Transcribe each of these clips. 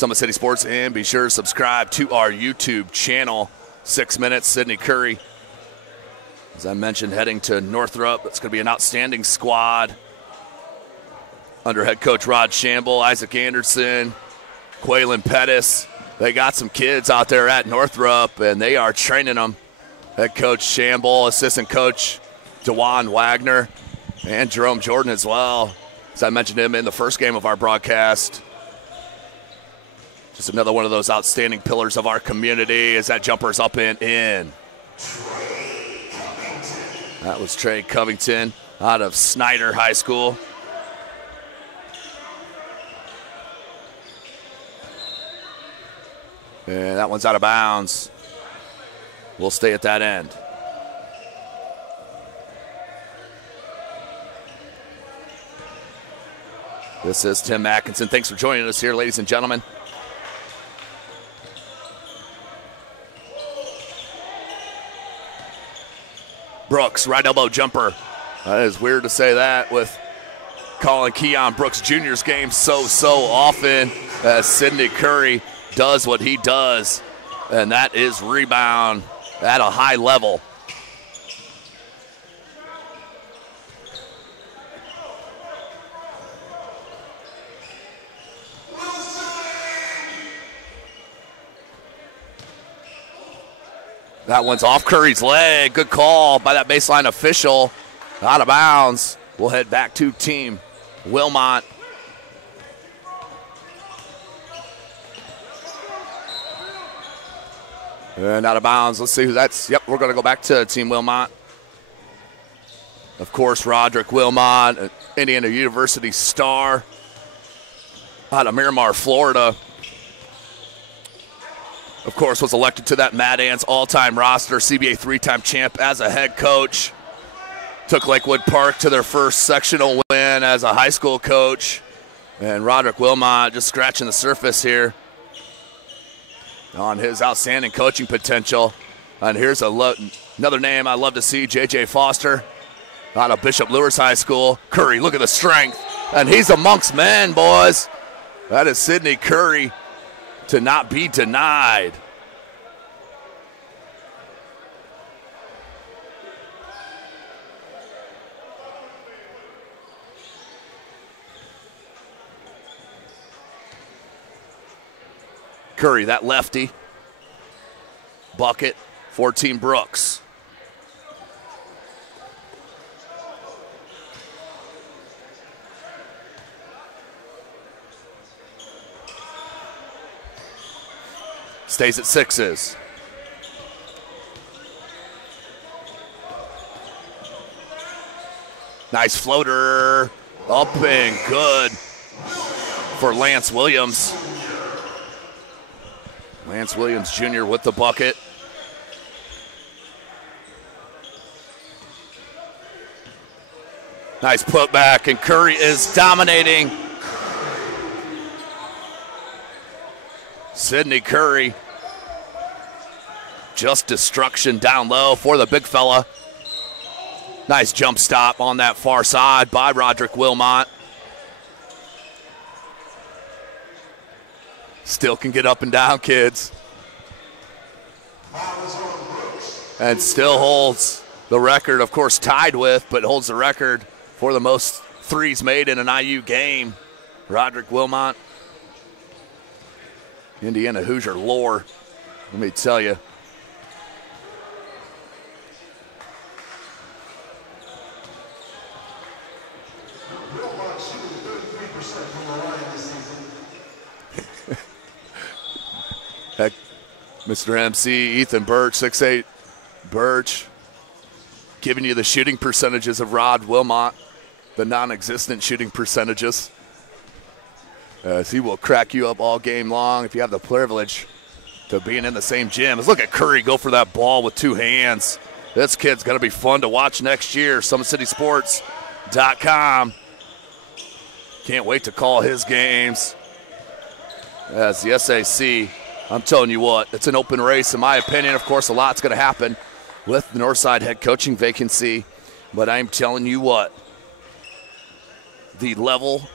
Summit City Sports, and be sure to subscribe to our YouTube channel. 6 minutes, Sydney Curry. As I mentioned, heading to Northrop. It's going to be an outstanding squad under head coach Rod Shamble, Isaac Anderson, Quaylen Pettis. They got some kids out there at Northrop, and they are training them. Head coach Shamble, assistant coach DeJuan Wagner, and Jerome Jordan as well. As I mentioned him in the first game of our broadcast. Just another one of those outstanding pillars of our community as that jumper's up and in. That was Trey Covington out of Snyder High School. And that one's out of bounds. We'll stay at that end. This is Tim Atkinson. Thanks for joining us here, ladies and gentlemen. Brooks, right elbow jumper. That is weird to say that with calling Keon Brooks Jr.'s game so often as Sydney Curry does what he does, and that is rebound at a high level. That one's off Curry's leg. Good call by that baseline official. Out of bounds. We'll head back to team Wilmont. And out of bounds. Let's see who that's. Yep, we're going to go back to team Wilmont. Of course, Roderick Wilmont, an Indiana University star out of Miramar, Florida. Of course, was elected to that Mad Ants all-time roster, CBA three-time champ as a head coach. Took Lakewood Park to their first sectional win as a high school coach. And Roderick Wilmont just scratching the surface here on his outstanding coaching potential. And here's another name I love to see, J.J. Foster out of Bishop Lewis High School. Curry, look at the strength. And he's amongst men, boys. That is Sydney Curry to not be denied. Curry, that lefty. Bucket for Team Brooks. Stays at sixes. Nice floater. Up and good for Lance Williams. Lance Williams Jr. with the bucket. Nice putback, and Curry is dominating. Sydney Curry. Just destruction down low for the big fella. Nice jump stop on that far side by Roderick Wilmont. Still can get up and down, kids. And still holds the record, of course tied with, but holds the record for the most threes made in an IU game. Roderick Wilmont. Indiana Hoosier lore, let me tell you. Heck, Mr. MC, Ethan Birch, 6'8", Birch, giving you the shooting percentages of Rod Wilmont, the non-existent shooting percentages. As he will crack you up all game long if you have the privilege to being in the same gym. Let's look at Curry go for that ball with two hands. This kid's going to be fun to watch next year. SummitCitySports.com. Can't wait to call his games. As the SAC, I'm telling you what, it's an open race in my opinion. Of course, a lot's going to happen with the Northside head coaching vacancy. But I'm telling you what, the level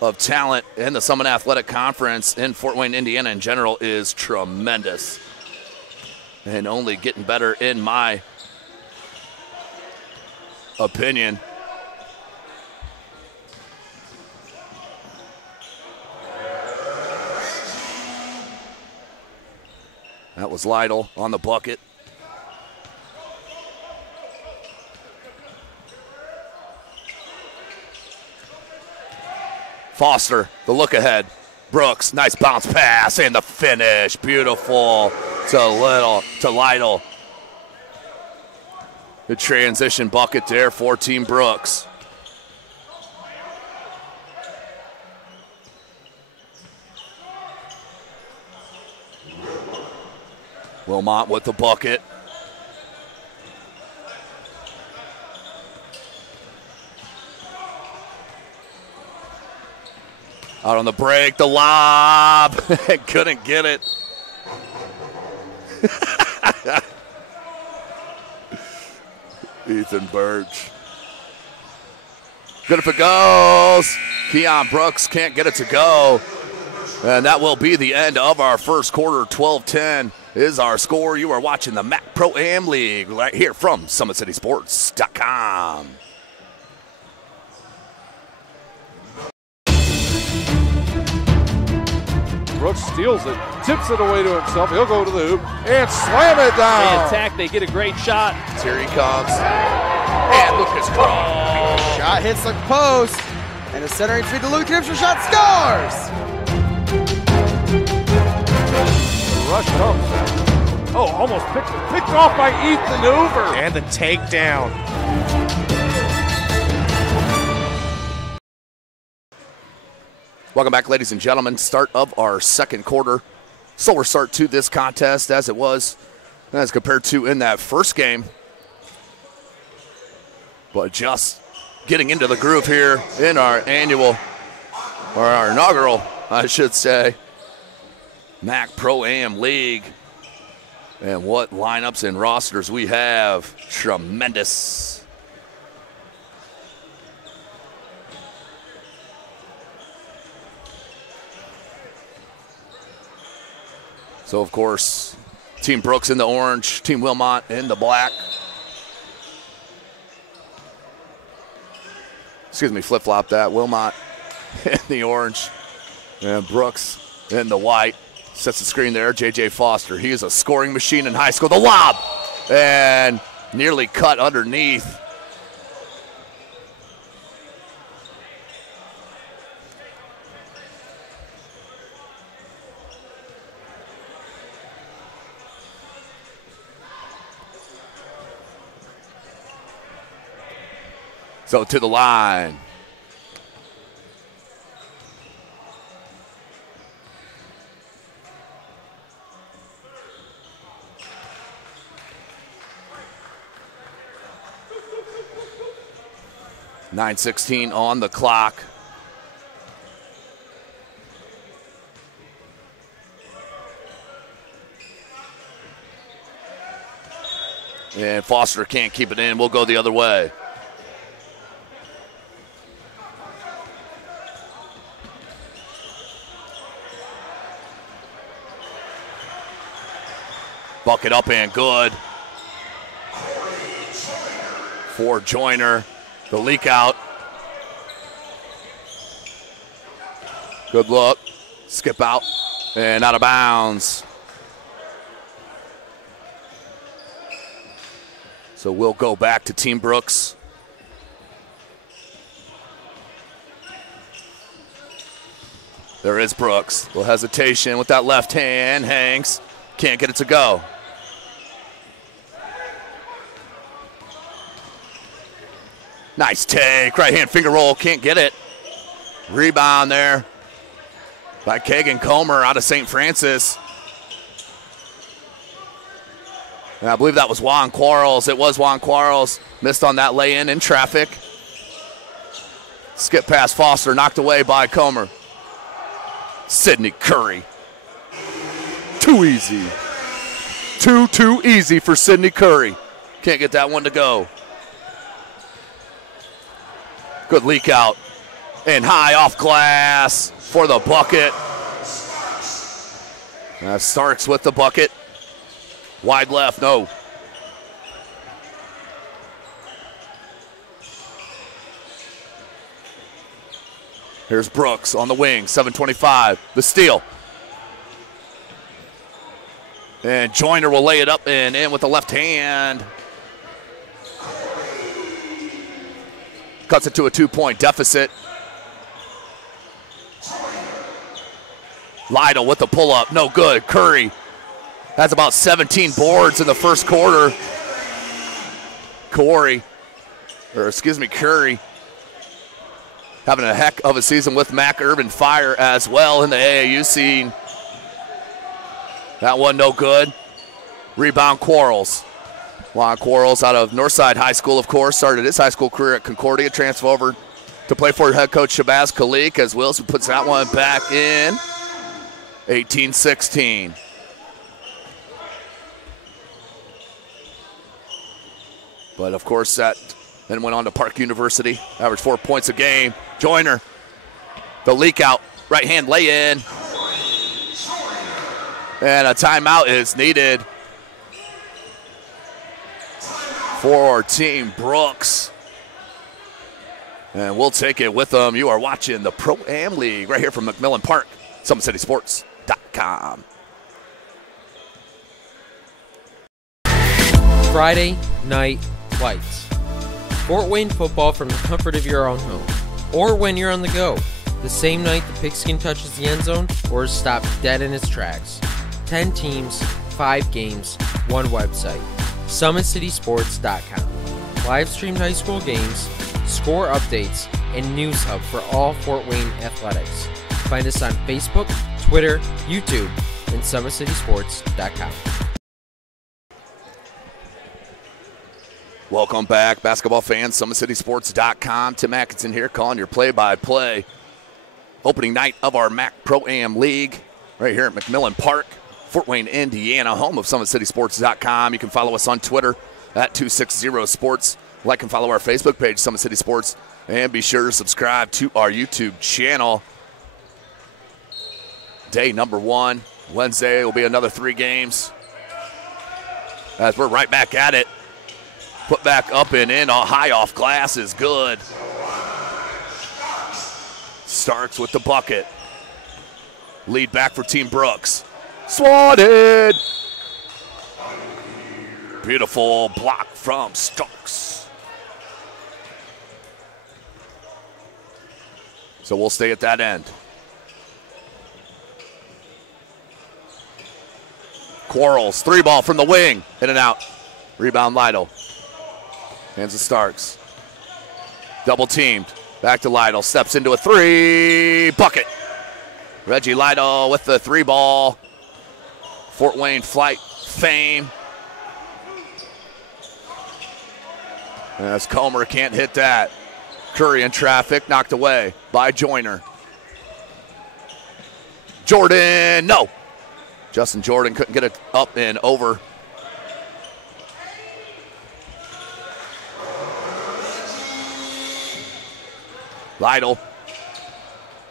of talent in the Summit Athletic Conference in Fort Wayne, Indiana in general is tremendous. And only getting better in my opinion. That was Lytle on the bucket. Foster, the look ahead. Brooks, nice bounce pass and the finish. Beautiful to Lytle. Good transition bucket there for Team Brooks. Wilmont with the bucket. Out on the break, the lob. Couldn't get it. Ethan Birch. Good if it goes. Keon Brooks can't get it to go. And that will be the end of our first quarter. 12-10 is our score. You are watching the MAC Pro-Am League right here from SummitCitySports.com. Brooks steals it, tips it away to himself. He'll go to the hoop and slam it down. They attack, they get a great shot. Here he comes. And Lucas Cross. Shot hits the post. And the centering feed to Luke Gibson. Shot scores. The rush comes. Oh, almost picked off by Ethan Hoover. And the takedown. Welcome back, ladies and gentlemen. Start of our second quarter. Slower start to this contest as it was as compared to in that first game. But just getting into the groove here in our annual, or our inaugural, I should say, MAC Pro-Am League. And what lineups and rosters we have. Tremendous. So, of course, Team Brooks in the orange, Team Wilmont in the black. Excuse me, flip-flop that. Wilmont in the orange and Brooks in the white. Sets the screen there, J.J. Foster. He is a scoring machine in high school. The lob! And nearly cut underneath. So to the line. .9:16 on the clock. And Foster can't keep it in. We'll go the other way. Bucket up and good for Joyner. The leak out. Good look. Skip out and out of bounds. So we'll go back to Team Brooks. There is Brooks. A little hesitation with that left hand. Hangs. Can't get it to go. Nice take, right hand finger roll, can't get it. Rebound there by Kagan Comer out of St. Francis. And I believe that was Juan Quarles. It was Juan Quarles. Missed on that lay-in in traffic. Skip past Foster, knocked away by Comer. Sidney Curry. Too easy. Too easy for Sidney Curry. Can't get that one to go. Good leak out. And high off glass for the bucket. Starks with the bucket. Wide left, no. Here's Brooks on the wing, 7:25. The steal. And Joyner will lay it up and in with the left hand. Cuts it to a 2-point deficit. Lytle with the pull-up, no good. Curry has about 17 boards in the first quarter. Curry having a heck of a season with Mac Urban Fire as well in the AAU scene. That one no good. Rebound Quarles. Juan Quarles out of Northside High School, of course, started his high school career at Concordia, transferred over to play for head coach Shabazz Khalik as Wilson puts that one back in. 18-16. But of course that then went on to Park University, averaged 4 points a game. Joyner, the leak out, right hand lay in. And a timeout is needed for Team Brooks. And we'll take it with them. You are watching the Pro-Am League right here from McMillan Park, SummitCitySports.com. Friday Night Lights. Fort Wayne football from the comfort of your own home, or when you're on the go. The same night the pigskin touches the end zone or is stopped dead in its tracks. 10 teams, 5 games, 1 website. SummitCitySports.com. Live streamed high school games, score updates, and news hub for all Fort Wayne athletics. Find us on Facebook, Twitter, YouTube, and SummitCitySports.com. Welcome back, basketball fans. SummitCitySports.com. Tim Atkinson here calling your play-by-play. Opening night of our MAC Pro-Am League right here at McMillan Park, Fort Wayne, Indiana, home of SummitCitySports.com. You can follow us on Twitter at 260sports. Like and follow our Facebook page, Summit City Sports. And be sure to subscribe to our YouTube channel. Day number 1. Wednesday will be another 3 games. As we're right back at it. Put back up and in, high off glass is good. Starks with the bucket. Lead back for Team Brooks. Swatted. Beautiful block from Starks. So we'll stay at that end. Quarles, 3-ball from the wing, in and out. Rebound Lytle. Hands to Starks. Double teamed. Back to Lytle. Steps into a 3. Bucket. Reggie Lytle with the 3-ball. Fort Wayne flight fame. As Comer can't hit that. Curry in traffic. Knocked away by Joyner. Jordan. No. Justin Jordan couldn't get it up and over. Lytle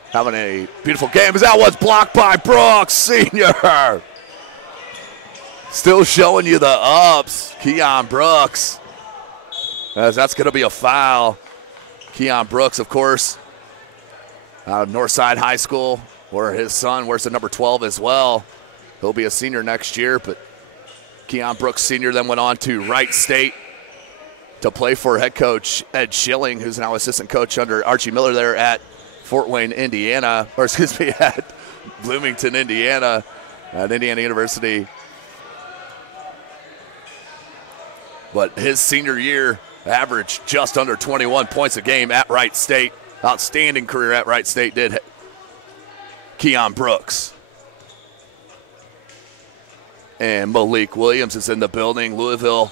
having a beautiful game as that was blocked by Brooks, senior. Still showing you the ups, Keon Brooks. As that's going to be a foul. Keon Brooks, of course, out of Northside High School, where his son wears the number 12 as well. He'll be a senior next year, but Keon Brooks, senior, then went on to Wright State to play for head coach Ed Schilling, who's now assistant coach under Archie Miller there at Fort Wayne, Indiana, or excuse me, at Bloomington, Indiana, at Indiana University. But his senior year averaged just under 21 points a game at Wright State. Outstanding career at Wright State did Keon Brooks. And Malik Williams is in the building. Louisville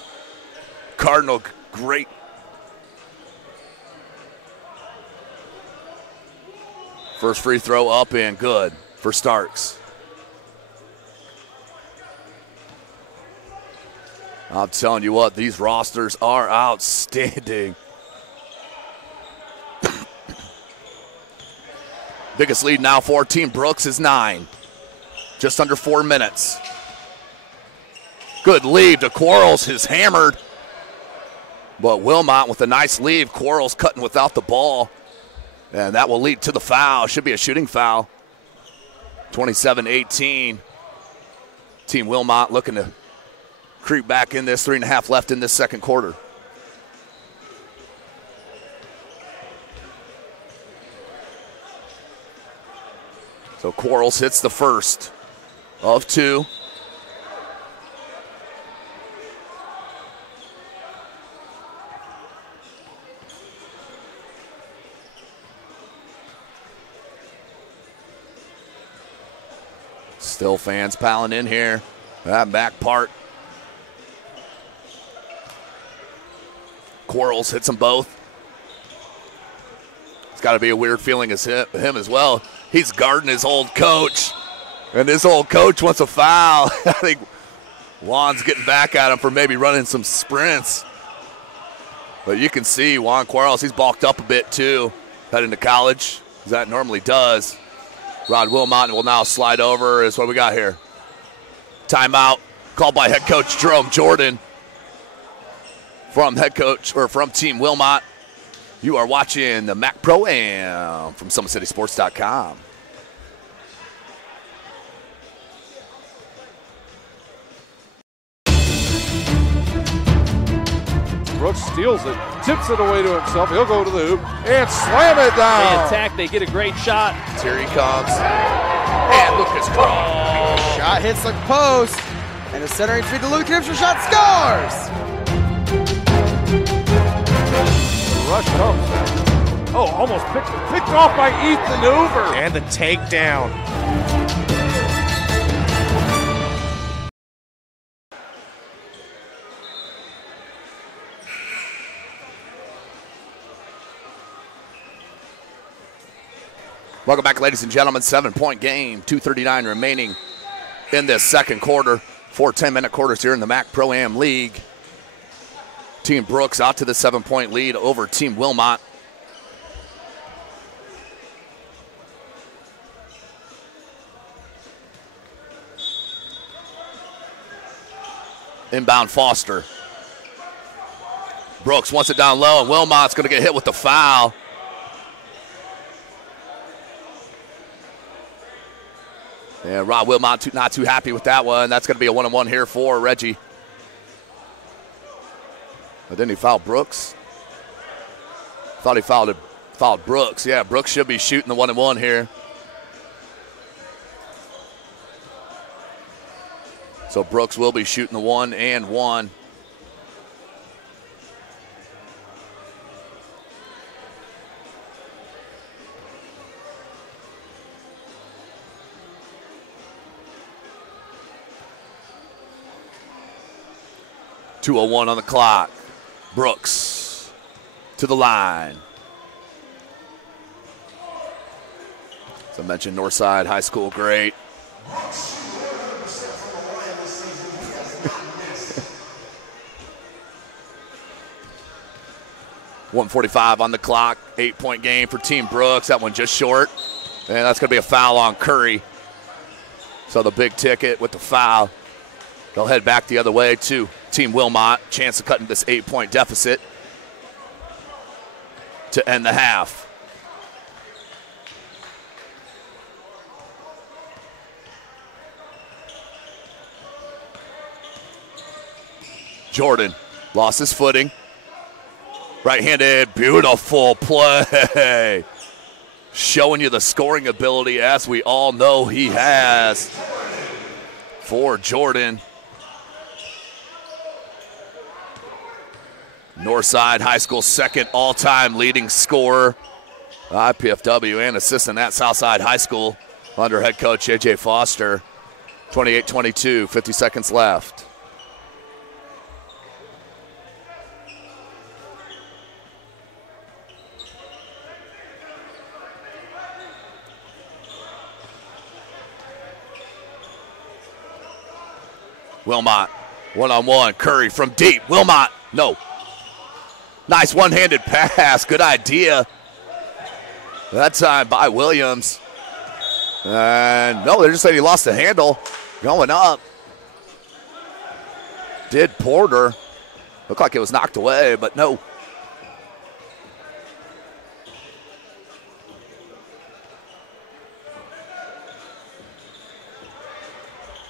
Cardinal, great. First free throw up and good for Starks. I'm telling you what, these rosters are outstanding. Biggest lead now for Team Brooks is 9. Just under 4 minutes. Good lead to Quarles, is hammered. But Wilmont with a nice lead. Quarles cutting without the ball. And that will lead to the foul. Should be a shooting foul. 27-18. Team Wilmont looking to creep back in this. 3.5 left in this second quarter. So Quarles hits the first of 2. Still fans piling in here. That back part. Quarles hits them both. It's got to be a weird feeling as him as well. He's guarding his old coach, and this old coach wants a foul. I think Juan's getting back at him for maybe running some sprints. But you can see Juan Quarles, he's bulked up a bit too, heading to college, as that normally does. Rod Wilmont will now slide over. Is what we got here. Timeout called by head coach Jerome Jordan from Team Wilmont. You are watching the MAC Pro-Am from SummitCitySports.com. Brooks steals it, tips it away to himself. He'll go to the hoop and slam it down. They attack, they get a great shot. Here he comes. And Lucas Cross. Shot hits the post. And the centering feed to Luke Gibson. Shot scores. The rush comes. Oh, almost picked off by Ethan Hoover. And the takedown. Welcome back, ladies and gentlemen. 7-point game, 2:39 remaining in this second quarter. 4 10-minute quarters here in the MAC Pro-Am League. Team Brooks out to the 7-point lead over Team Wilmont. Inbound Foster. Brooks wants it down low, and Wilmot's going to get hit with the foul. Yeah, Rod Wilmont not too happy with that one. That's going to be a 1-on-1 here for Reggie. But didn't he foul Brooks? Thought he fouled Brooks. Yeah, Brooks should be shooting the 1-on-1 here. So Brooks will be shooting the 1-and-1. .201 on the clock. Brooks to the line. As I mentioned, Northside High School great. .145 on the clock. 8-point game for Team Brooks. That one just short. And that's going to be a foul on Curry. So the big ticket with the foul. They'll head back the other way to Team Wilmont. Chance of cutting this 8-point deficit to end the half. Jordan lost his footing. Right-handed, beautiful play. Showing you the scoring ability, as we all know he has, for Jordan. Northside High School second all-time leading scorer, IPFW, and assistant at Southside High School under head coach J.J. Foster. 28-22, 50 seconds left. Wilmont, one-on-one, Curry from deep. Wilmont, no. Nice one-handed pass, good idea. That time by Williams. And no, they just said he lost the handle. Going up. Did Porter. Looked like it was knocked away, but no.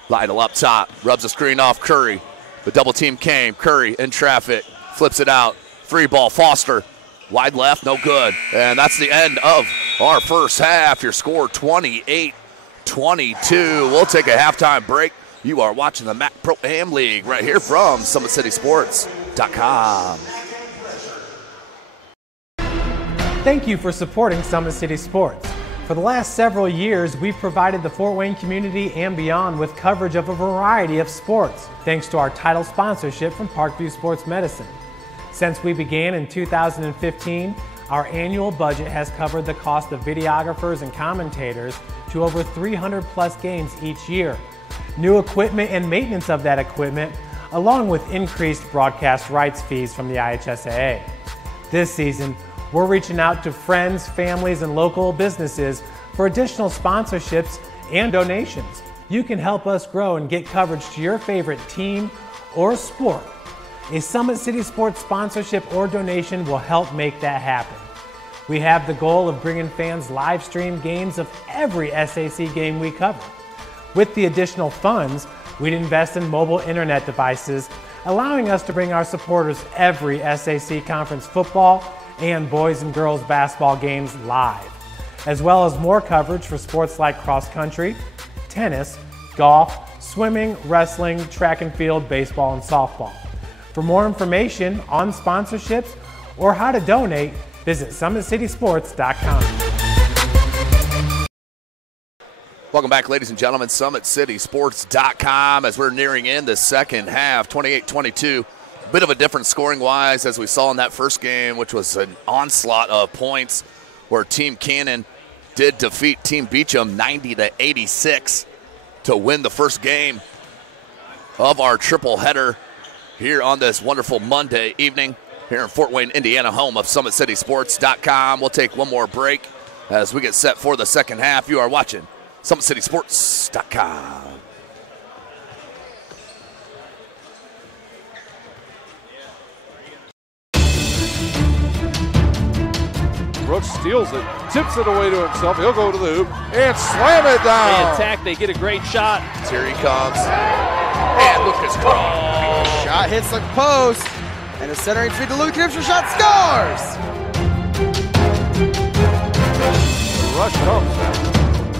Lytle up top, rubs the screen off Curry. The double team came. Curry in traffic, flips it out. Free ball, Foster. Wide left, no good. And that's the end of our first half. Your score 28-22. We'll take a halftime break. You are watching the MAC Pro Am League right here from SummitCitySports.com. Thank you for supporting Summit City Sports. For the last several years, we've provided the Fort Wayne community and beyond with coverage of a variety of sports, thanks to our title sponsorship from Parkview Sports Medicine. Since we began in 2015, our annual budget has covered the cost of videographers and commentators to over 300 plus games each year. New equipment and maintenance of that equipment, along with increased broadcast rights fees from the IHSAA. This season, we're reaching out to friends, families, and local businesses for additional sponsorships and donations. You can help us grow and get coverage to your favorite team or sport. A Summit City Sports sponsorship or donation will help make that happen. We have the goal of bringing fans live stream games of every SAC game we cover. With the additional funds, we'd invest in mobile internet devices, allowing us to bring our supporters every SAC conference football and boys and girls basketball games live, as well as more coverage for sports like cross country, tennis, golf, swimming, wrestling, track and field, baseball, and softball. For more information on sponsorships or how to donate, visit SummitCitySports.com. Welcome back, ladies and gentlemen. SummitCitySports.com as we're nearing in the second half, 28-22. Bit of a different scoring-wise as we saw in that first game, which was an onslaught of points where Team Cannon did defeat Team Beecham 90-86 to win the first game of our triple header here on this wonderful Monday evening here in Fort Wayne, Indiana, home of SummitCitySports.com. We'll take one more break as we get set for the second half. You are watching SummitCitySports.com. Brooks steals it, tips it away to himself. He'll go to the hoop and slam it down. They attack, they get a great shot. Here he comes. And Lucas Cross. Shot hits the post. And the centering feed to Luke Gibson. Shot scores. Rush comes.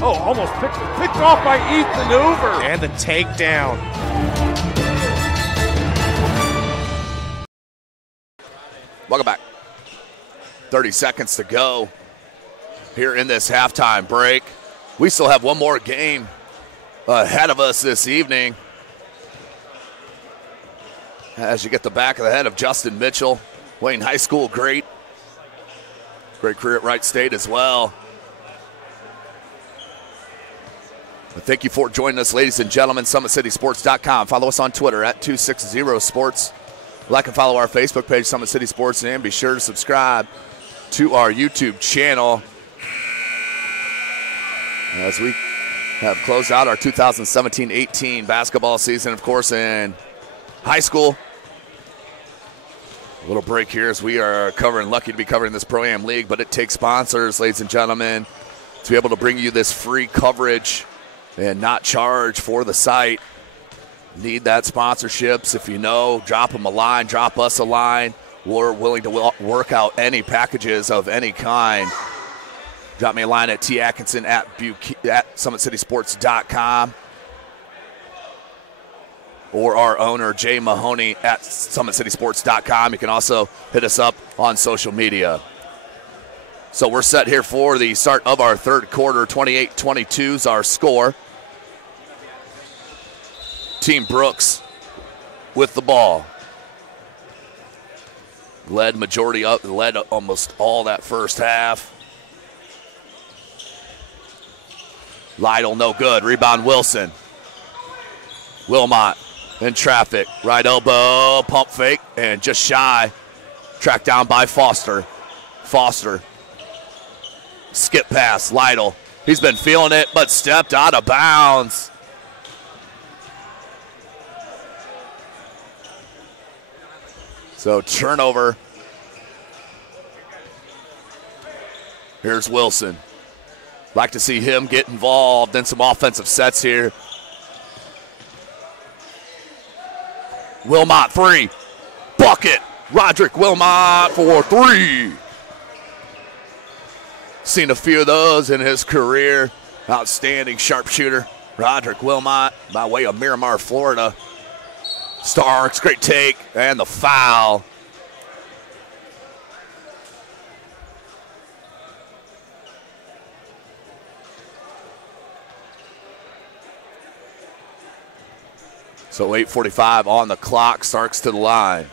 Oh, almost picked off by Ethan Hoover. And the takedown. Welcome back. 30 seconds to go here in this halftime break. We still have one more game ahead of us this evening. As you get the back of the head of Justin Mitchell, Wayne High School great career at Wright State as well. But thank you for joining us, ladies and gentlemen. SummitCitySports.com. Follow us on Twitter at 260sports. Like and follow our Facebook page, Summit City Sports, and be sure to subscribe to our YouTube channel as we have closed out our 2017-18 basketball season, of course, in high school. A little break here as we are lucky to be covering this Pro-Am League, but it takes sponsors, ladies and gentlemen, to be able to bring you this free coverage and not charge for the site. Need that sponsorships. If you know, drop them a line, drop us a line. We're willing to work out any packages of any kind. Drop me a line at tatkinson at SummitCitySports.com or our owner, Jay Mahoney, at SummitCitySports.com. You can also hit us up on social media. So we're set here for the start of our third quarter. 28-22 is our score. Team Brooks with the ball. Led almost all that first half. Lytle, no good. Rebound, Wilson. Wilmont in traffic. Right elbow, pump fake, and just shy. Tracked down by Foster. Foster. Skip pass, Lytle. He's been feeling it, but stepped out of bounds. So turnover. Here's Wilson. Like to see him get involved in some offensive sets here. Wilmont 3. Bucket. Roderick Wilmont for 3. Seen a few of those in his career. Outstanding sharpshooter. Roderick Wilmont by way of Miramar, Florida. Starks, great take, and the foul. So 8:45 on the clock. Starks to the line.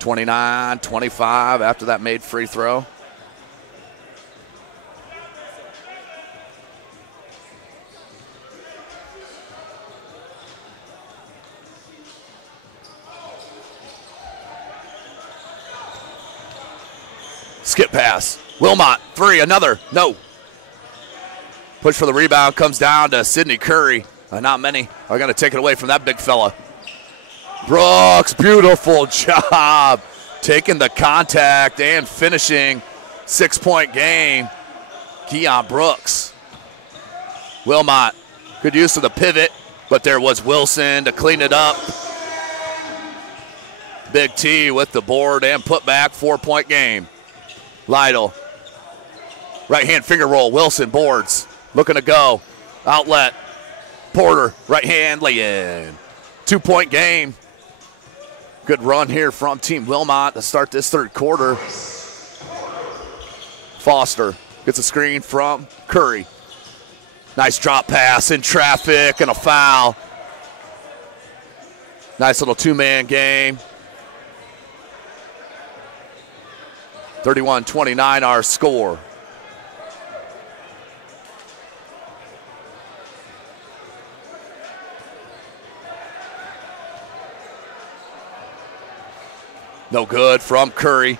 (29-25) after that made free throw. Skip pass. Wilmont, 3, another. No. Push for the rebound comes down to Sidney Curry. Not many are going to take it away from that big fella. Brooks, beautiful job taking the contact and finishing. 6-point game. Keon Brooks. Wilmont, good use of the pivot, but there was Wilson to clean it up. Big T with the board and put back. 4-point game. Lytle. Right hand finger roll. Wilson boards. Looking to go. Outlet. Porter. Right hand lay in. 2-point game. Good run here from Team Wilmont to start this third quarter. Foster gets a screen from Curry. Nice drop pass in traffic and a foul. Nice little two-man game. 31-29 our score. No good from Curry.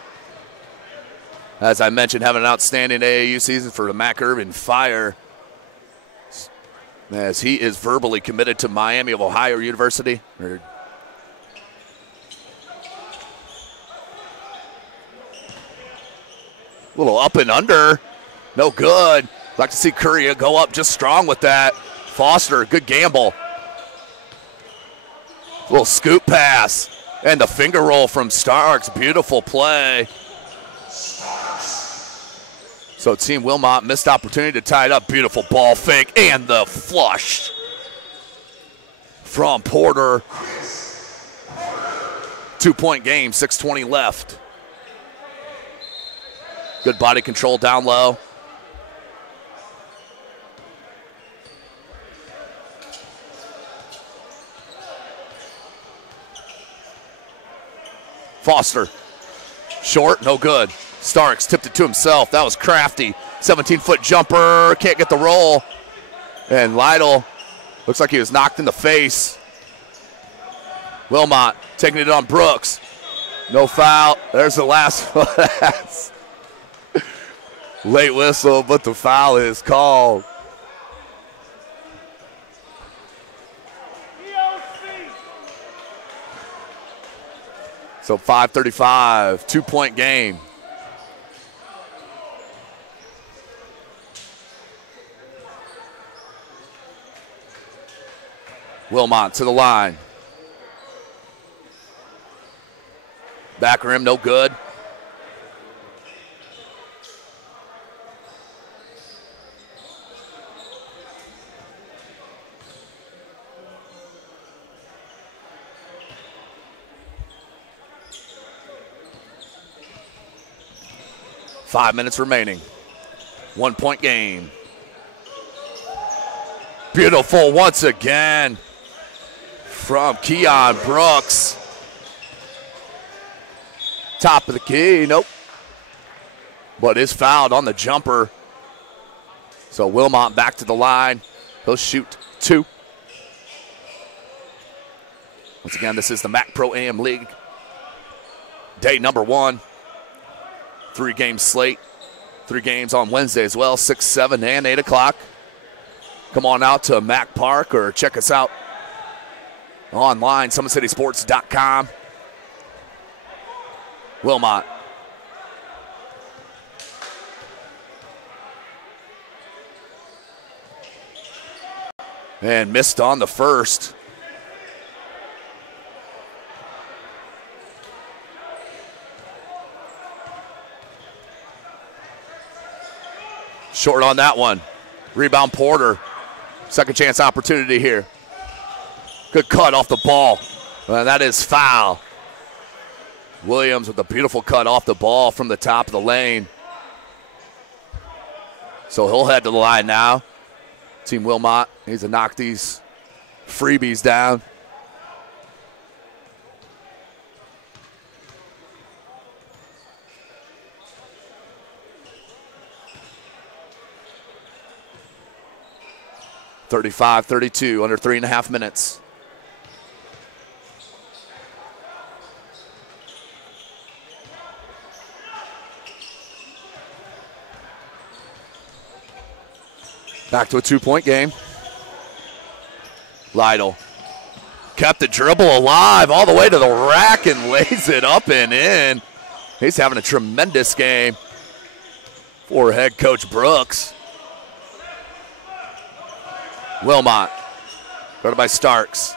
As I mentioned, having an outstanding AAU season for the Mac Irvin Fire, as he is verbally committed to Miami of Ohio University. Little up and under. No good. Like to see Curry go up just strong with that. Foster, good gamble. Little scoop pass. And the finger roll from Starks. Beautiful play. So Team Wilmont missed opportunity to tie it up. Beautiful ball fake and the flush from Porter. 2-point game, 6:20 left. Good body control down low. Foster, short, no good. Starks tipped it to himself. That was crafty. 17-foot jumper, can't get the roll. And Lytle looks like he was knocked in the face. Wilmont taking it on Brooks. No foul. There's the last one. Late whistle, but the foul is called. So 5:35, 2-point game. Wilmont to the line. Back rim, no good. Five minutes remaining. 1-point game. Beautiful once again from Keon Brooks. Top of the key, nope. But is fouled on the jumper. So Wilmont back to the line. He'll shoot 2. Once again, this is the MAC Pro AM League. Day number 1. 3-game slate. 3 games on Wednesday as well, 6, 7, and 8 o'clock. Come on out to Mac Park or check us out online, SummitCitySports.com. Wilmont. And missed on the first. Short on that one. Rebound Porter. Second chance opportunity here. Good cut off the ball. And that is foul. Williams with a beautiful cut off the ball from the top of the lane. So he'll head to the line now. Team Wilmont needs to knock these freebies down. (35-32), under 3.5 minutes. Back to a 2-point game. Lytle kept the dribble alive all the way to the rack and lays it up and in. He's having a tremendous game for head coach Brooks. Wilmont, guarded by Starks.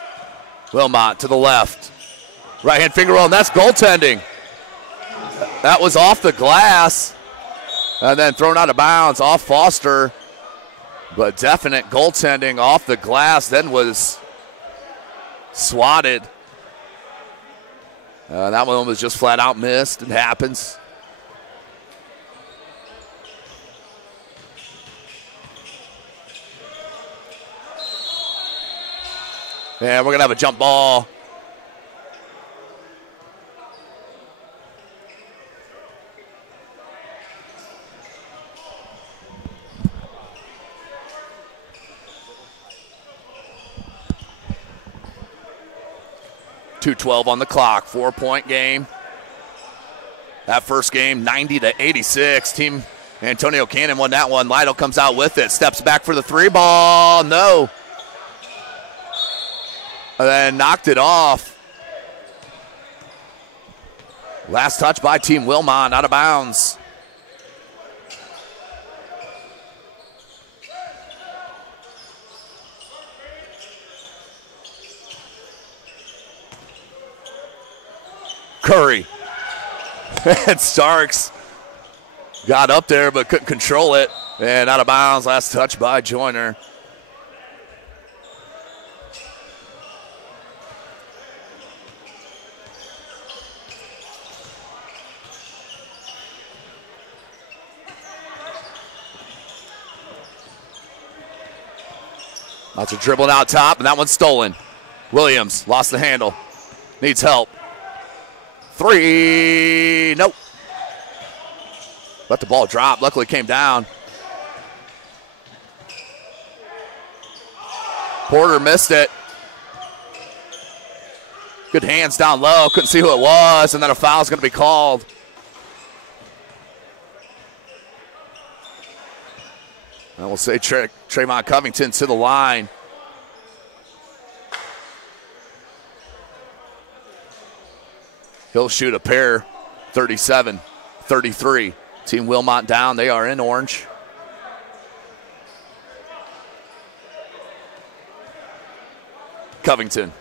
Wilmont to the left. Right-hand finger roll, and that's goaltending. That was off the glass and then thrown out of bounds off Foster. But definite goaltending off the glass, then was swatted. That one was just flat out missed. It happens. And we're going to have a jump ball. .212 on the clock, 4-point game. That first game, 90-86. Team Antonio Cannon won that one. Lytle comes out with it, steps back for the 3-ball. No. And then knocked it off. Last touch by Team Wilmont, out of bounds. Curry. And Starks got up there but couldn't control it. And out of bounds, last touch by Joyner. Lots of dribbling out top, and that one's stolen. Williams lost the handle. Needs help. 3, nope. Let the ball drop, luckily came down. Porter missed it. Good hands down low, couldn't see who it was, and then a foul's gonna be called. And we'll say Trayvon Covington to the line. He'll shoot a pair, 37-33. Team Wilmont down, they are in orange. Covington.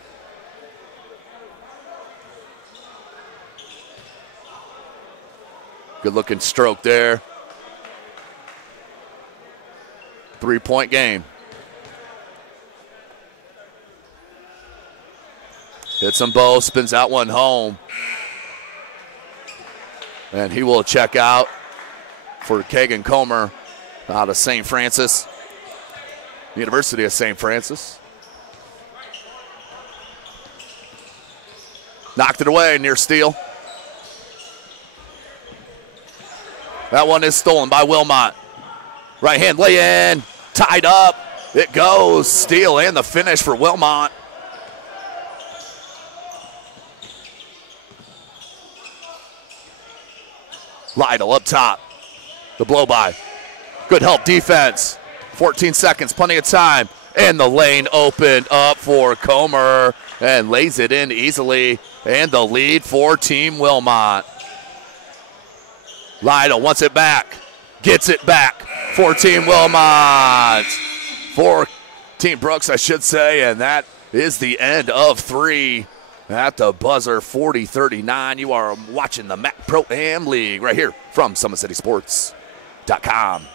Good looking stroke there. 3-point game. Hits them both, spins out one home. And he will check out for Kagan Comer out of St. Francis, University of St. Francis. Knocked it away near steal. That one is stolen by Wilmont. Right hand lay in, tied up. It goes, steal and the finish for Wilmont. Lytle up top. The blow by. Good help defense. 14 seconds, plenty of time. And the lane opened up for Comer and lays it in easily. And the lead for Team Wilmont. Lytle wants it back. Gets it back for Team Wilmont. For Team Brooks, I should say. And that is the end of 3 at the buzzer, 40-39. You are watching the MAC Pro-Am League right here from SummitCitySports.com.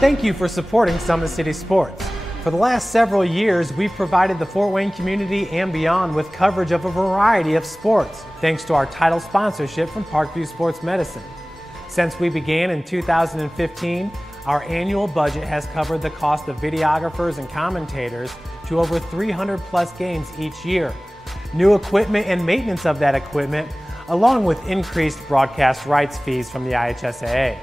Thank you for supporting Summit City Sports. For the last several years, we've provided the Fort Wayne community and beyond with coverage of a variety of sports, thanks to our title sponsorship from Parkview Sports Medicine. Since we began in 2015, our annual budget has covered the cost of videographers and commentators to over 300 plus games each year. New equipment and maintenance of that equipment, along with increased broadcast rights fees from the IHSAA.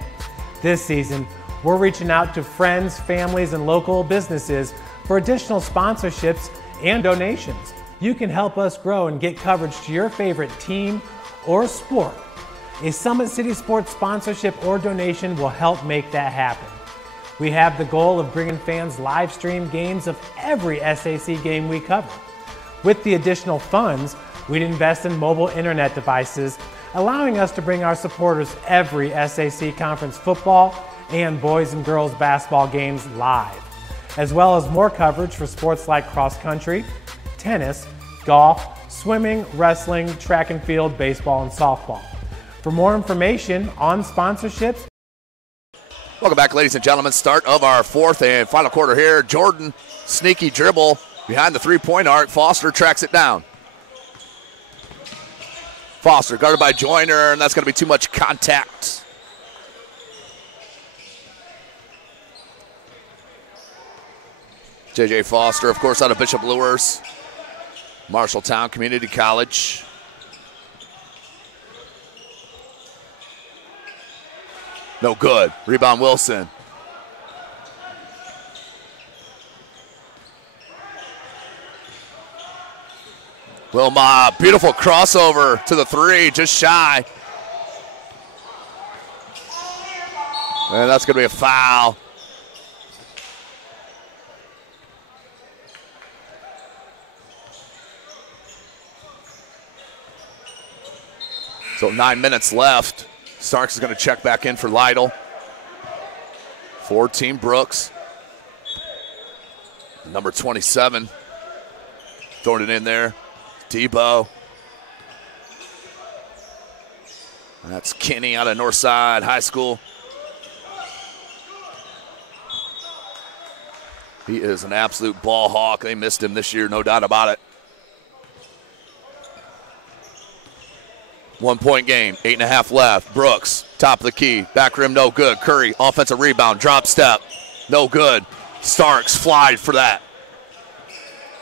This season, we're reaching out to friends, families, and local businesses for additional sponsorships and donations. You can help us grow and get coverage to your favorite team or sport. A Summit City Sports sponsorship or donation will help make that happen. We have the goal of bringing fans live stream games of every SAC game we cover. With the additional funds, we'd invest in mobile internet devices, allowing us to bring our supporters every SAC conference football and boys and girls basketball games live, as well as more coverage for sports like cross country, tennis, golf, swimming, wrestling, track and field, baseball, and softball. For more information on sponsorships. Welcome back, ladies and gentlemen. Start of our 4th and final quarter here. Jordan, sneaky dribble behind the three-point arc. Foster tracks it down. Foster guarded by Joyner, and that's going to be too much contact. J.J. Foster, of course, out of Bishop Lewis, Marshalltown Community College. No good. Rebound Wilson. Wilmont, beautiful crossover to the 3, just shy. And that's going to be a foul. So 9 minutes left. Starks is going to check back in for Lytle. For Team Brooks. Number 27. Throwing it in there. Debo. That's Kenny out of Northside High School. He is an absolute ball hawk. They missed him this year, no doubt about it. 1 point game, 8.5 left. Brooks, top of the key, back rim, no good. Curry, offensive rebound, drop step, no good. Starks flied for that.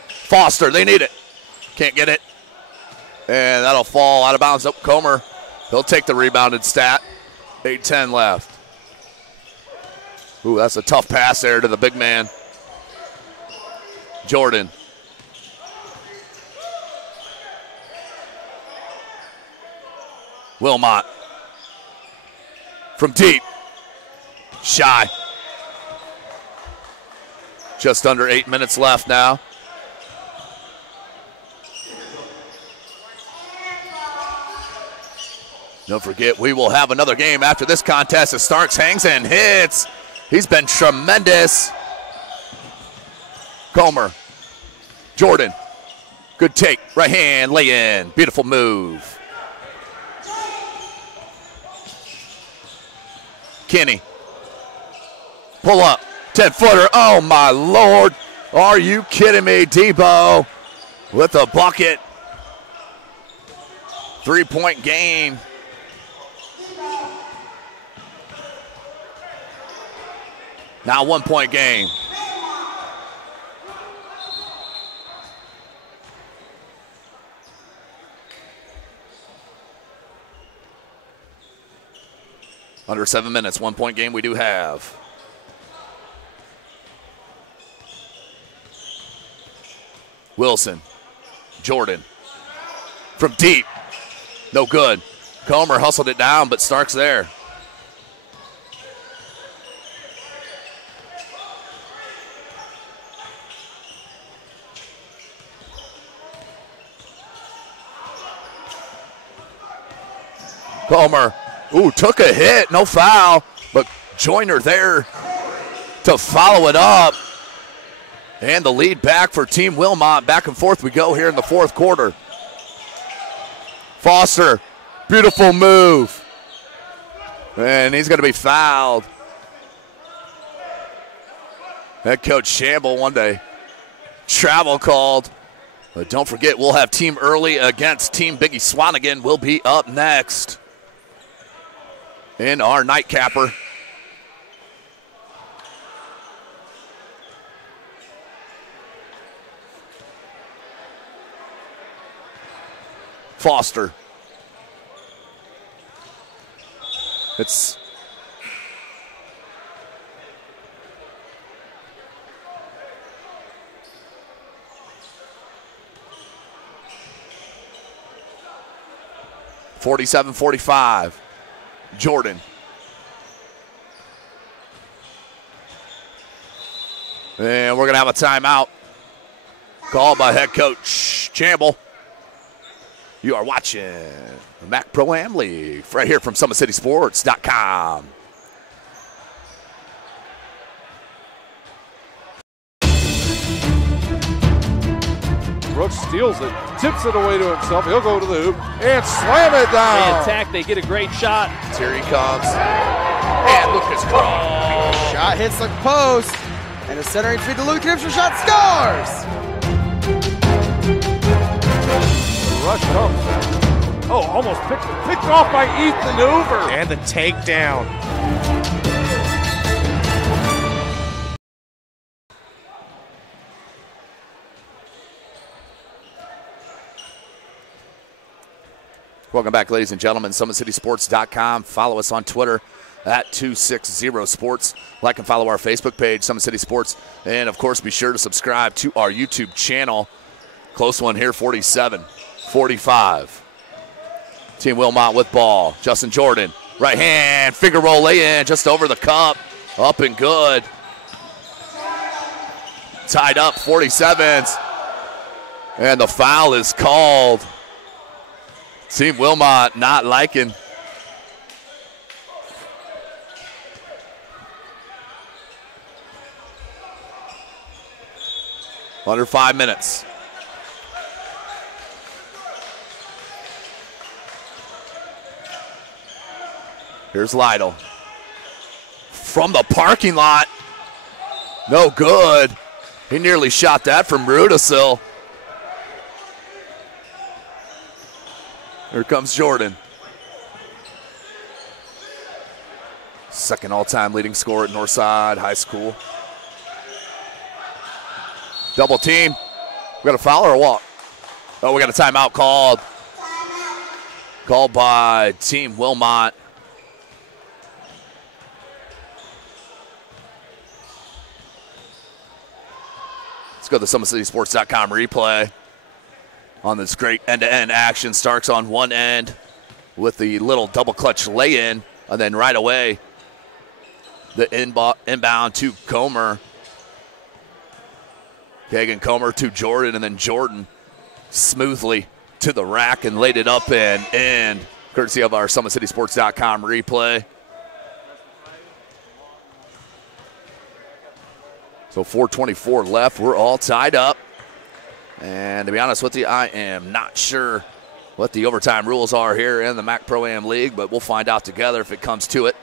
Foster, they need it. Can't get it. And that'll fall out of bounds. Up Comer. He'll take the rebounded stat. 8:10 left. Ooh, that's a tough pass there to the big man. Jordan. Wilmont. From deep. Shy. Just under 8 minutes left now. Don't forget, we will have another game after this contest as Starks hangs and hits. He's been tremendous. Comer. Jordan. Good take. Right hand, lay in. Beautiful move. Kenny. Pull up. 10-footer. Oh, my Lord. Are you kidding me? Debo with a bucket. 3-point game. Now 1 point game. Under 7 minutes, 1 point game we do have. Wilson, Jordan, from deep. No good. Comer hustled it down, but Stark's there. Comer, took a hit, no foul, but Joyner there to follow it up. And the lead back for Team Wilmont. Back and forth we go here in the fourth quarter. Foster, beautiful move. And he's going to be fouled. Head coach Shamble one day. Travel called. But don't forget, we'll have Team Early against Team Biggie Swanigan will be up next in our nightcapper. Foster. It's (47-45). Jordan. And we're going to have a timeout called by head coach Chamble. You are watching the MAC Pro-Am League right here from SummitCitySports.com. Brooks steals it, tips it away to himself. He'll go to the hoop and slam it down. They attack, they get a great shot. Here he comes. And Lucas Cross. Shot hits the post. And a centering feed to Louis Knipson. Shot scores! The rush comes. Oh, almost picked off by Ethan Hoover. And the takedown. Welcome back, ladies and gentlemen. SummitCitySports.com. Follow us on Twitter at 260sports. Like and follow our Facebook page, Summit City Sports. And, of course, be sure to subscribe to our YouTube channel. Close one here, 47-45. Team Wilmont with ball. Justin Jordan, right hand, finger roll lay in, just over the cup. Up and good. Tied up, 47s. And the foul is called. Team Wilmont not liking. Under 5 minutes. Here's Lytle. From the parking lot. No good. He nearly shot that from Rudisill. Here comes Jordan. Second all-time leading scorer at Northside High School. Double team. We got a foul or a walk? Oh, we got a timeout called. Called by Team Wilmont. Let's go to the SummitCitySports.com replay on this great end-to-end action. Starks on one end with the little double clutch lay-in, and then right away the inbound to Comer. Kagan Comer to Jordan, and then Jordan smoothly to the rack and laid it up and in, courtesy of our SummitCitySports.com replay. So 4:24 left. We're all tied up. And to be honest with you, I am not sure what the overtime rules are here in the MAC Pro-Am League, but we'll find out together if it comes to it.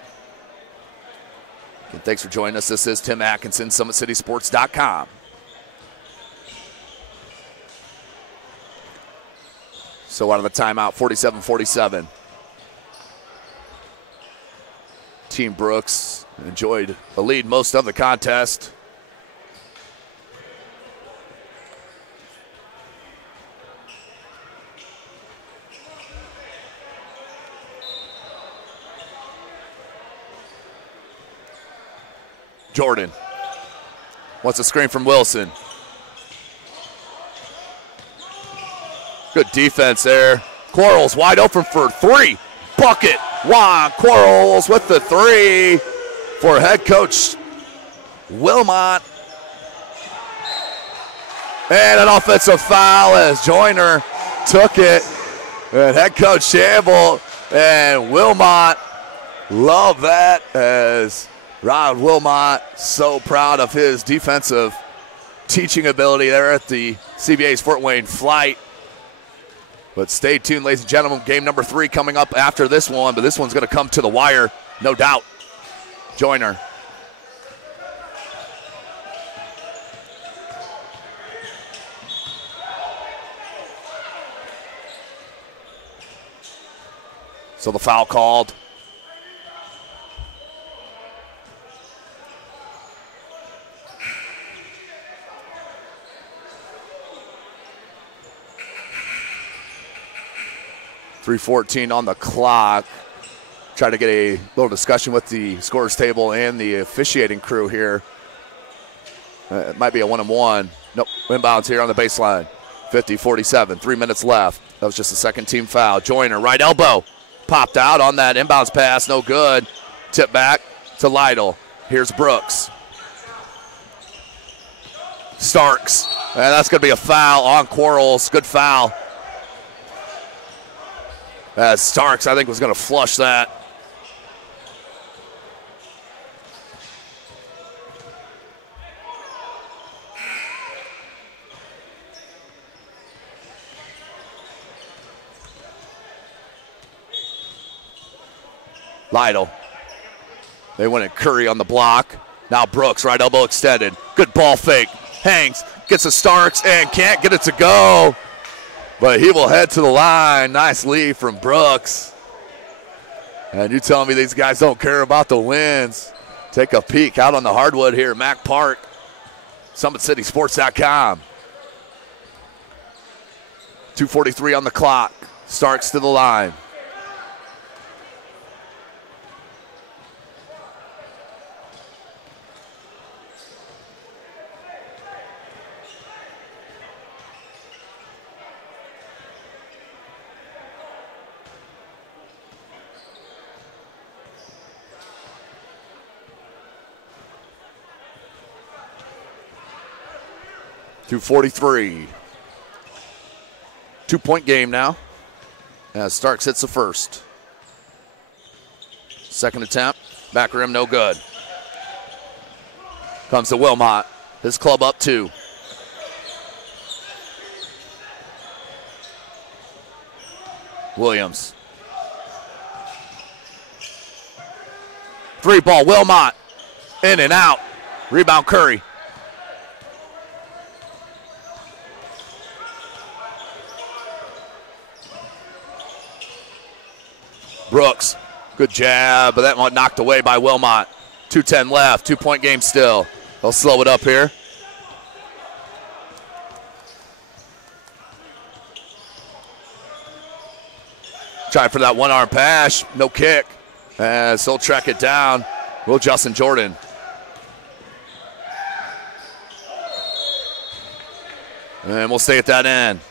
And thanks for joining us. This is Tim Atkinson, SummitCitySports.com. So out of the timeout, 47-47. Team Brooks enjoyed the lead most of the contest. Jordan wants a screen from Wilson. Good defense there. Quarles wide open for three. Bucket. Juan Quarles with the three for head coach Wilmont. And an offensive foul as Joyner took it. And head coach Shamble and Wilmont love that, as Rod Wilmont so proud of his defensive teaching ability there at the CBA's Fort Wayne Flight. But stay tuned, ladies and gentlemen. Game number 3 coming up after this one, but this one's going to come to the wire, no doubt. Joyner. So the foul called. .3:14 on the clock. Try to get a little discussion with the scorers table and the officiating crew here. It might be a 1-on-1. Nope, inbounds here on the baseline. 50-47, 3 minutes left. That was just a second team foul. Joyner, right elbow. Popped out on that inbounds pass, no good. Tip back to Lytle. Here's Brooks. Starks, and that's going to be a foul on Quarles. Good foul. As Starks, I think, was going to flush that. Lytle. They went at Curry on the block. Now Brooks, right elbow extended. Good ball fake. Hangs, gets to Starks, and can't get it to go. But he will head to the line. Nice lead from Brooks. And you telling me these guys don't care about the wins? Take a peek out on the hardwood here at Mack Park. SummitCitySports.com. 2:43 on the clock. Starks to the line. .243. 2-point game now as Starks hits the first. Second attempt, back rim, no good. Comes to Wilmont, his club up 2. Williams. 3 ball, Wilmont, in and out. Rebound Curry. Brooks, good jab, but that one knocked away by Wilmont. 2:10 left, 2-point game still. They'll slow it up here. Try for that one-arm pass, no kick. As he'll track it down, will Justin Jordan. And we'll stay at that end.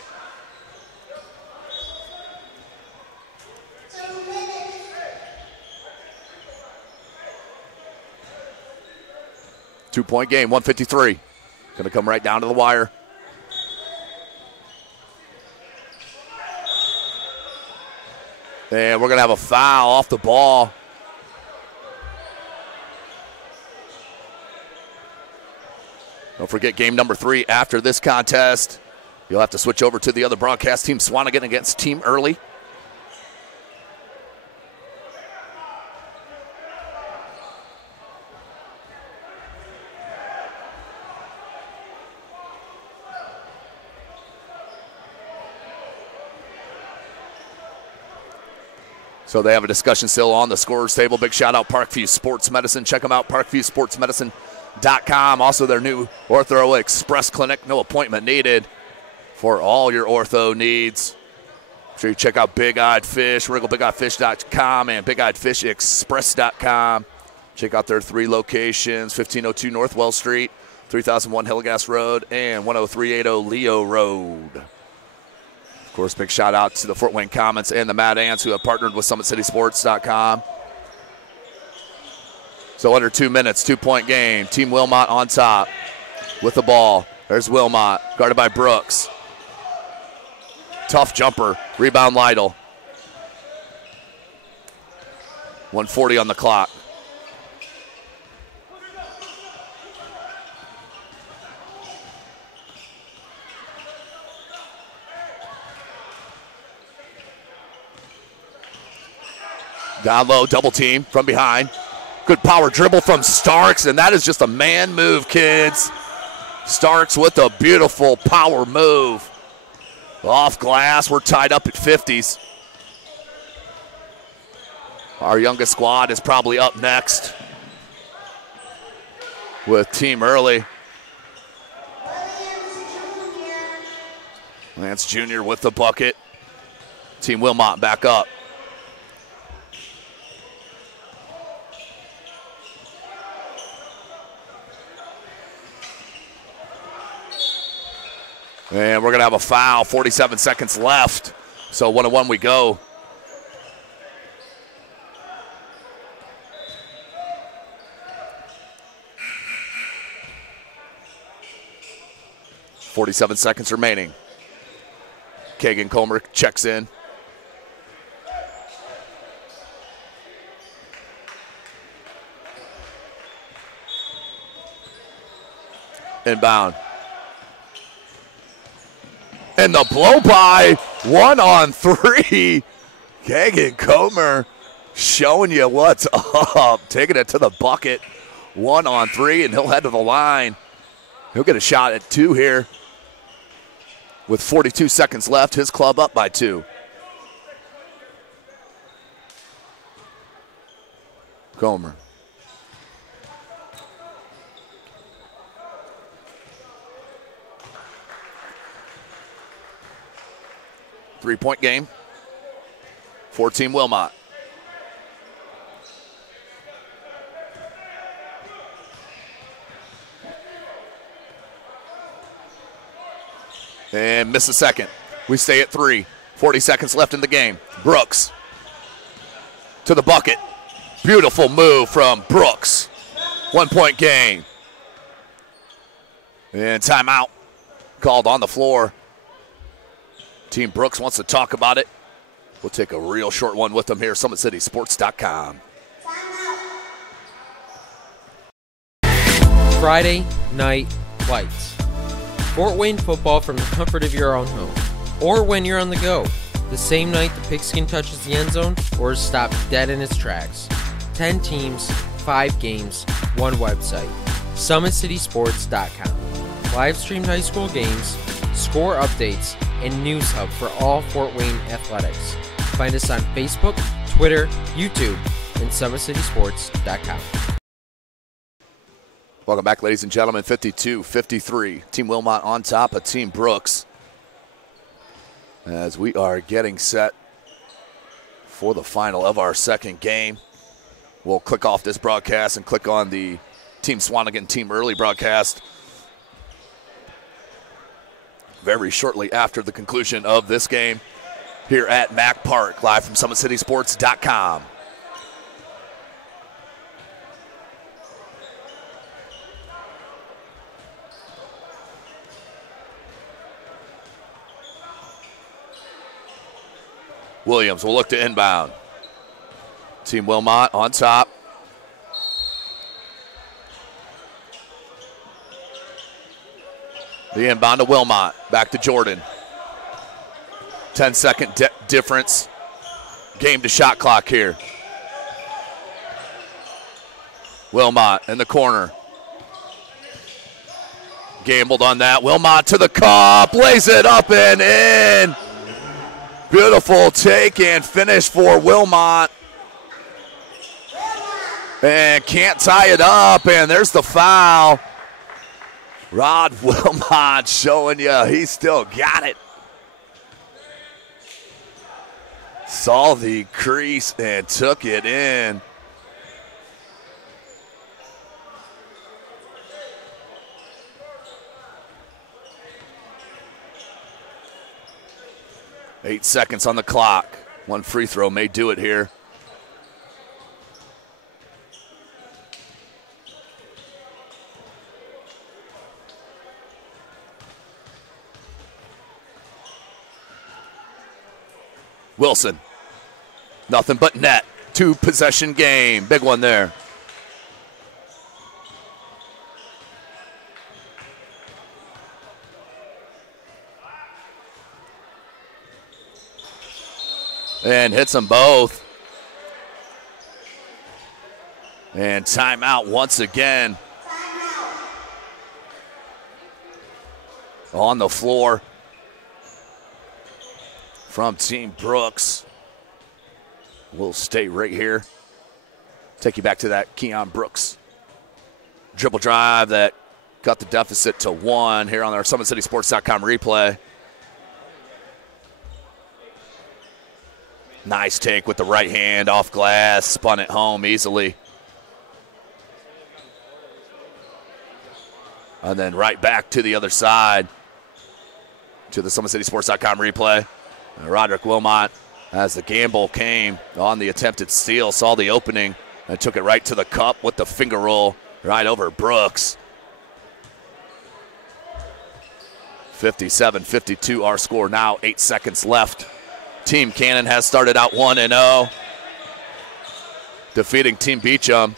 Two-point game, 153. Going to come right down to the wire. And we're going to have a foul off the ball. Don't forget game number 3 after this contest. You'll have to switch over to the other broadcast team. Swanigan against Team Early. So they have a discussion still on the scorers table. Big shout out Parkview Sports Medicine. Check them out, parkviewsportsmedicine.com. Also their new Ortho Express Clinic. No appointment needed for all your ortho needs. Make sure you check out Big Eyed Fish, WriggleBigEyedFish.com and BigEyedFishExpress.com. Check out their 3 locations, 1502 North Wells Street, 3001 Hillegas Road, and 10380 Leo Road. Of course, big shout out to the Fort Wayne Comets and the Mad Ants who have partnered with SummitCitySports.com. So under 2 minutes, 2-point game. Team Wilmont on top with the ball. There's Wilmont, guarded by Brooks. Tough jumper. Rebound Lytle. 1:40 on the clock. Down low, double team from behind. Good power dribble from Starks, and that is just a man move, kids. Starks with a beautiful power move. Off glass, we're tied up at 50s. Our youngest squad is probably up next with Team Early. Lance Jr. with the bucket. Team Wilmont back up. And we're going to have a foul, 47 seconds left. So 1-on-1 we go. .47 seconds remaining. Kagan Comer checks in. Inbound. And the blow by, 1-on-3. Kagan Comer showing you what's up. Taking it to the bucket. 1-on-3, and he'll head to the line. He'll get a shot at 2 here. With 42 seconds left, his club up by 2. Comer. Three-point game for Team Wilmont. And miss a second. We stay at 3. 40 seconds left in the game. Brooks to the bucket. Beautiful move from Brooks. 1-point game. And timeout called on the floor. Team Brooks wants to talk about it. We'll take a real short one with them here, SummitCitySports.com. Friday Night Lights. Fort Wayne football from the comfort of your own home, or when you're on the go, the same night the pigskin touches the end zone or is stopped dead in its tracks. 10 teams, 5 games, 1 website, SummitCitySports.com. Live streamed high school games, score updates, and news hub for all Fort Wayne athletics. Find us on Facebook, Twitter, YouTube, and SummitCitySports.com. Welcome back, ladies and gentlemen. 52-53. Team Wilmont on top of Team Brooks. As we are getting set for the final of our second game. We'll click off this broadcast and click on the Team Swanigan Team Early broadcast very shortly after the conclusion of this game here at Mack Park, live from SummitCitySports.com. Williams will look to inbound. Team Wilmont on top. The inbound to Wilmont. Back to Jordan. 10-second difference. Game to shot clock here. Wilmont in the corner. Gambled on that. Wilmont to the cup. Lays it up and in. Beautiful take and finish for Wilmont. And can't tie it up, and there's the foul. Rod Wilmont showing you he still got it. Saw the crease and took it in. 8 seconds on the clock. One free throw may do it here. Wilson, nothing but net. 2-possession game. Big one there. And hits them both. And timeout once again. On the floor from Team Brooks. We'll stay right here. Take you back to that Keon Brooks dribble drive that cut the deficit to 1 here on our SummitCitySports.com replay. Nice take with the right hand off glass, spun it home easily. And then right back to the other side to the SummitCitySports.com replay. And Roderick Wilmont, as the gamble came on the attempted steal, saw the opening and took it right to the cup with the finger roll right over Brooks. 57-52 our score now, 8 seconds left. Team Cannon has started out 1-0, defeating Team Beecham.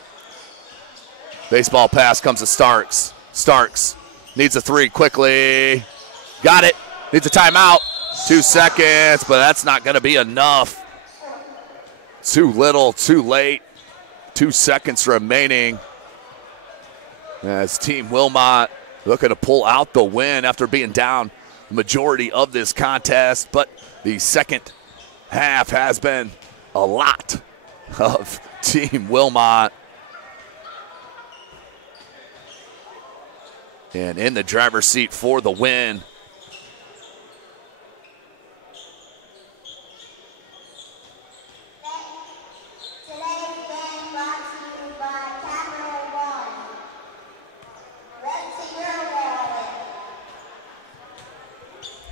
Baseball pass comes to Starks. Starks needs a 3 quickly. Got it. Needs a timeout. 2 seconds, but that's not going to be enough. Too little, too late. 2 seconds remaining. As Team Wilmont looking to pull out the win after being down the majority of this contest, but the second half has been a lot of Team Wilmont. And in the driver's seat for the win.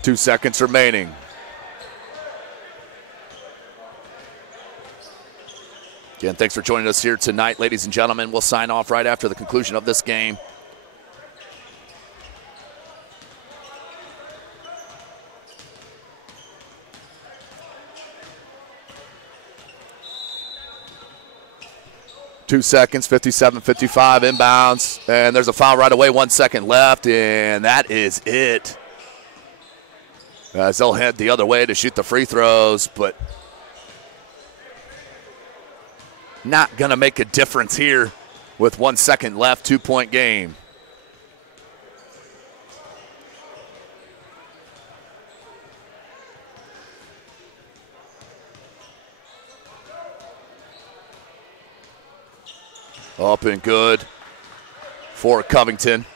Two seconds remaining. Again, thanks for joining us here tonight, ladies and gentlemen. We'll sign off right after the conclusion of this game. Two seconds, 57-55 inbounds. And there's a foul right away, 1 second left, and that is it. As they'll head the other way to shoot the free throws, but not going to make a difference here with 1 second left, 2-point game. Up and good for Covington.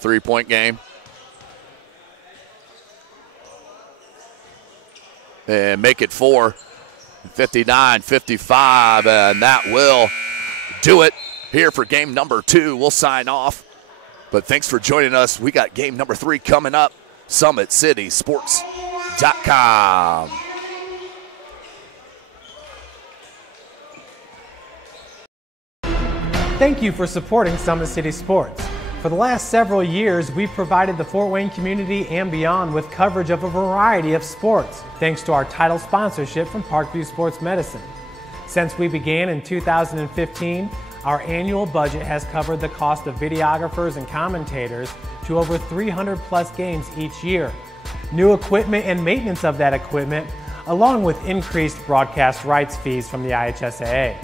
3-point game. And make it 4, 59-55, and that will do it here for game number 2. We'll sign off, but thanks for joining us. We got game number 3 coming up, SummitCitySports.com. Thank you for supporting Summit City Sports. For the last several years, we've provided the Fort Wayne community and beyond with coverage of a variety of sports, thanks to our title sponsorship from Parkview Sports Medicine. Since we began in 2015, our annual budget has covered the cost of videographers and commentators to over 300 plus games each year. New equipment and maintenance of that equipment, along with increased broadcast rights fees from the IHSAA.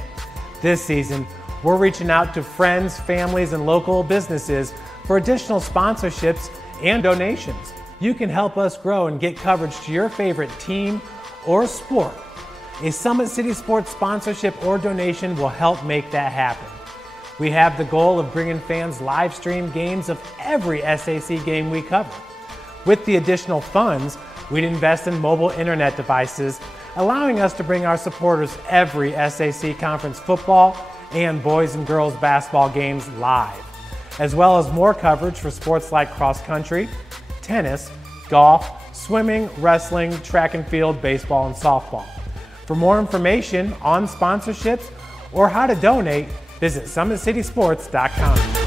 This season, we're reaching out to friends, families, and local businesses for additional sponsorships and donations. You can help us grow and get coverage to your favorite team or sport. A Summit City Sports sponsorship or donation will help make that happen. We have the goal of bringing fans live stream games of every SAC game we cover. With the additional funds, we'd invest in mobile internet devices, allowing us to bring our supporters every SAC conference football and boys and girls basketball games live, as well as more coverage for sports like cross country, tennis, golf, swimming, wrestling, track and field, baseball, and softball. For more information on sponsorships or how to donate, visit SummitCitySports.com.